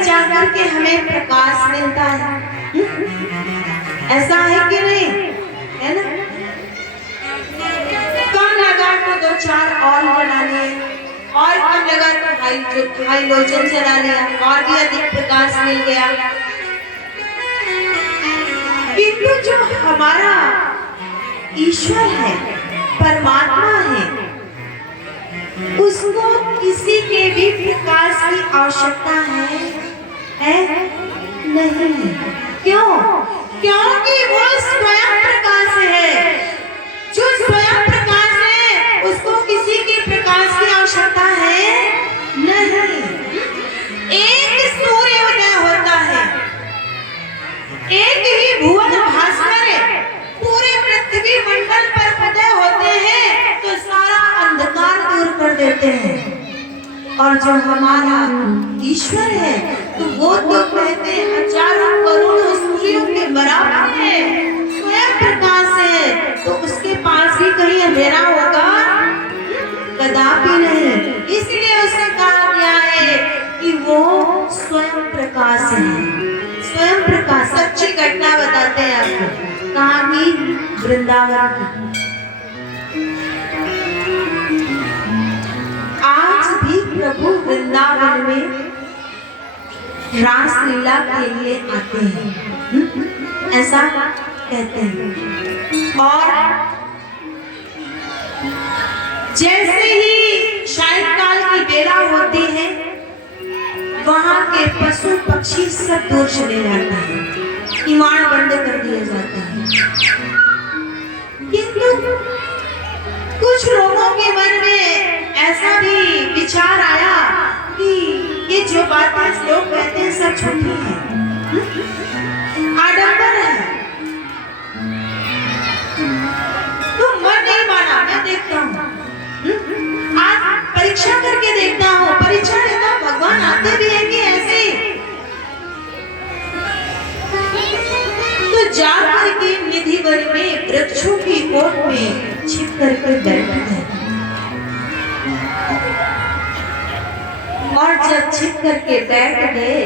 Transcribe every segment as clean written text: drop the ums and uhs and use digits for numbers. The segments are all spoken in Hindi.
कहीं जाकर के हमें प्रकाश मिलता है। ऐसा है कि नहीं, है ना? कम लगा तो 2-4 और जला लिए, और कम लगा तो हाइड्रोजन जला लिया, और भी अधिक प्रकाश मिल गया। किंतु जो हमारा ईश्वर है, परमात्मा है, उसको किसी के भी प्रकाश की आवश्यकता है नहीं। क्यों? क्योंकि वो स्वयं प्रकाश है। जो स्वयं प्रकाश है उसको किसी के प्रकाश की आवश्यकता है नहीं। एक सूर्योदय होता है, एक ही भुवन भास्कर पूरे पृथ्वी मंडल पर उदय होते हैं तो सारा अंधकार दूर कर देते हैं। और जो हमारा ईश्वर है तो वो तो कहते हैं हजारों करोड़ों सूर्यों के बराबर है, स्वयं प्रकाश है, तो उसके पास भी कहीं अंधेरा होगा? कदापि नहीं। इसलिए उसे कहा गया है कि वो स्वयं प्रकाश है। स्वयं प्रकाश। सच्ची घटना बताते हैं आपको, कहाँ की? वृंदावन की। आज भी प्रभु वृंदावन में रास लीला के लिए आते हैं, ऐसा कहते हैं। और जैसे ही सायंकाल की बेला होती है, वहां के पशु पक्षी सब दूर चले जाते हैं, किवाड़ बंद कर दिए जाते हैं। किंतु कुछ लोगों के मन में ऐसा भी विचार आया कि ये जो बातें लोग कहते हैं सब झूठी है, आडंबर है। तो मन नहीं माना। मैं देखता हूँ, आज परीक्षा करके देखता हूँ, परीक्षा देता हूँ, भगवान आते भी है कि ऐसे ही। तो जाकर के निधि वन में वृक्षों की कोट में छिप करके बैठे हैं, और जब छिप करके बैठ गए,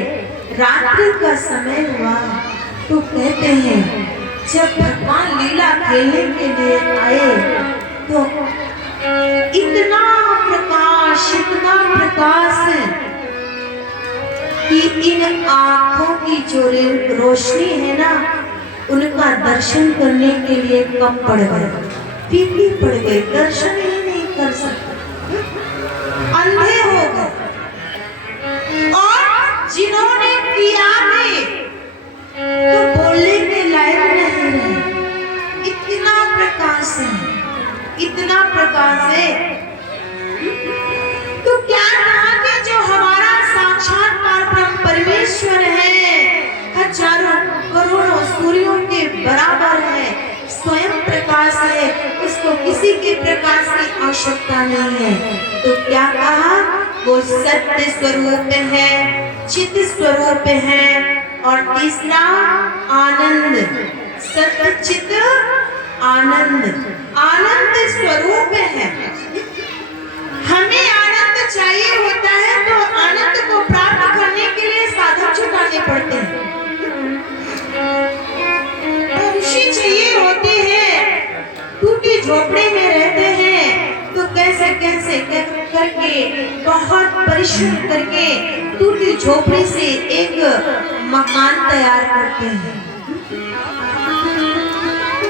रात्रि का समय हुआ, तो कहते हैं जब भगवान लीला खेलने के लिए आए तो इतना प्रकाश कि इन आंखों की जो रोशनी है ना, उनका दर्शन करने के लिए कम पड़ गए, फीकी पड़ गए, दर्शन ही नहीं कर सकते, अंधे हो गए। और जिन्होंने किया भी तो बोलने के लायक नहीं रहे। इतना प्रकाश है, इतना प्रकाश है। तो क्या कहा कि जो हमारा साक्षात परम परमेश्वर है, हजारों करोड़ों सूर्यों के बराबर है, स्वयं प्रकाश है, उसको किसी के प्रकाश की आवश्यकता नहीं है। तो क्या कहा? वो सत्य स्वरूप है, चित स्वरूप है, और तीसरा आनंद, सत्य चित आनंद, आनंद स्वरूप है। हमें आनंद चाहिए होता है तो आनंद को प्राप्त करने के लिए साधन जुटाने पड़ते हैं। खुशी चाहिए होती है, टूटी झोपड़ी में रहते हैं तो कैसे कैसे करके बहुत परिश्रम करके टूटी झोपड़ी से एक मकान तैयार करते हैं।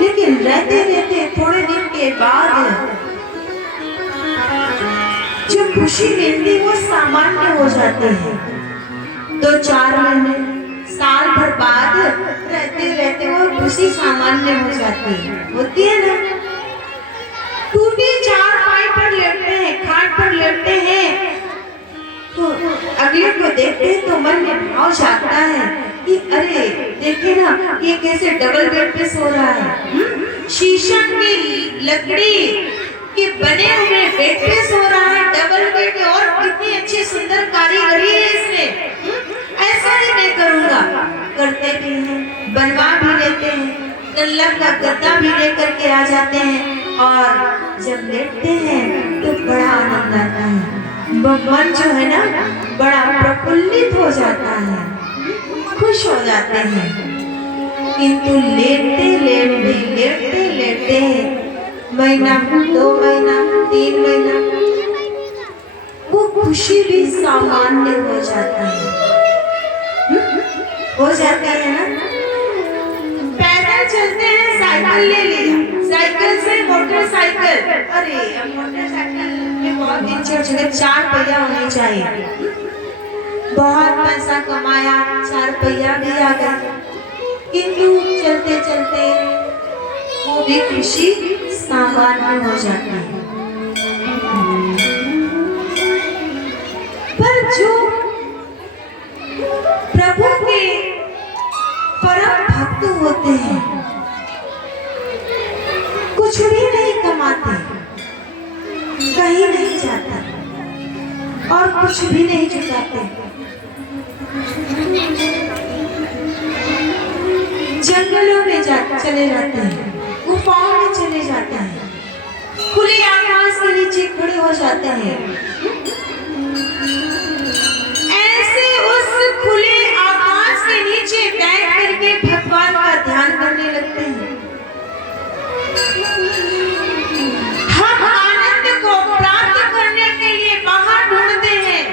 लेकिन रहते रहते थोड़े दिन के बाद जो खुशी मिलती वो सामान्य हो जाती है। 2-4 महीने, साल भर बाद रहते रहते वो खुशी सामान्य हो जाती है, होती है ना। टूटी चारपाई पर लेटते हैं, खाट पर लेटते हैं, तो अगले को देखते हैं तो मन में भाव जाता है कि अरे देखे ना ये कैसे डबल बेड पे सो रहा है, शीशम की लकड़ी के बने हुए बेड पे सो रहा है, डबल बेड, और कितनी अच्छी सुंदर कारीगरी है इसमें, ऐसा ही मैं करूंगा। करते भी हैं, बनवा भी लेते हैं, तल्लक का गद्दा भी लेकर के आ जाते हैं, और जब लेटते हैं तो बड़ा आनंद आता है, मन जो है ना बड़ा प्रफुल्लित हो जाता है, खुश हो जाते हैं। किंतु लेटते लेटते महीना, 2 महीना, 3 महीना, वो खुशी भी सामान्य हो जाता है। हो जाते हैं ना। पैदल चलते हैं, साइकिल ले लिया, साइकिल से मोटरसाइकिल, अरे अब मोटरसाइकिल में बहुत दिन चढ़ 4 पहिया होने चाहिए। बहुत पैसा कमाया, 4 पहिया भी आ गया, किंतु चलते चलते वो भी खुशी सामान्य हो जाती है। पर जो प्रभु के परम भक्त होते हैं, कुछ भी नहीं कमाते, कहीं नहीं जाते और कुछ भी नहीं जुटाते, जंगलों में चले जाते हैं, गुफाओं में चले जाते हैं, खुले आकाश के नीचे खड़े हो जाते हैं। ऐसे उस खुले आकाश के नीचे बैठ करके भगवान का ध्यान करने लगते हैं। हम आनंद को प्राप्त करने के लिए बाहर ढूंढते हैं,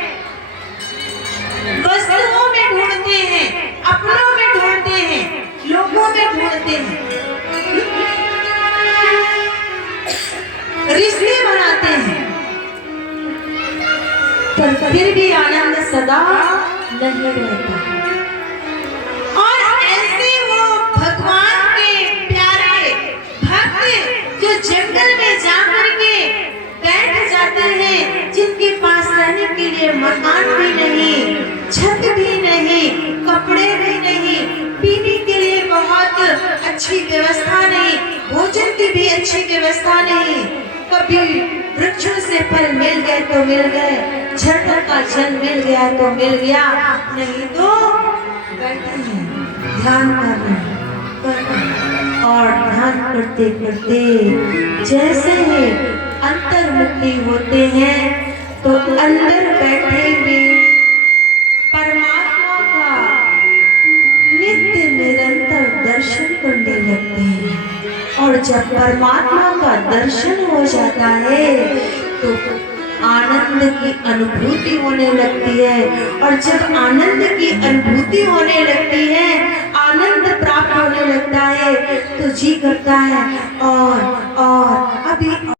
वस्तुओं में ढूंढते हैं, अपनों में ढूंढते हैं, लोगों में ढूंढते हैं, रिश्ते बनाते हैं, पर फिर भी आनंद सदा नहीं रहता। और ऐसे वो भगवान के प्यारे भक्त जो जंगल में जाकर के बैठ जाते हैं, जिनके पास रहने के लिए मकान भी नहीं, छत भी नहीं, कपड़े भी नहीं, पीने के लिए बहुत अच्छी व्यवस्था नहीं, भोजन की भी अच्छी व्यवस्था नहीं, कभी वृक्षों से फल मिल गए तो मिल गए, झरनों का जल मिल गया तो मिल गया, नहीं तो बैठे हैं, ध्यान कर रहे हैं। और ध्यान करते करते जैसे ही अंतर्मुखी होते हैं तो अंदर बैठे हुए परमात्मा का नित्य निरंतर दर्शन करने लगते हैं। और जब परमात्मा का दर्शन हो जाता है तो आनंद की अनुभूति होने लगती है। और जब आनंद की अनुभूति होने लगती है, आनंद प्राप्त होने लगता है, तो जी करता है और अभी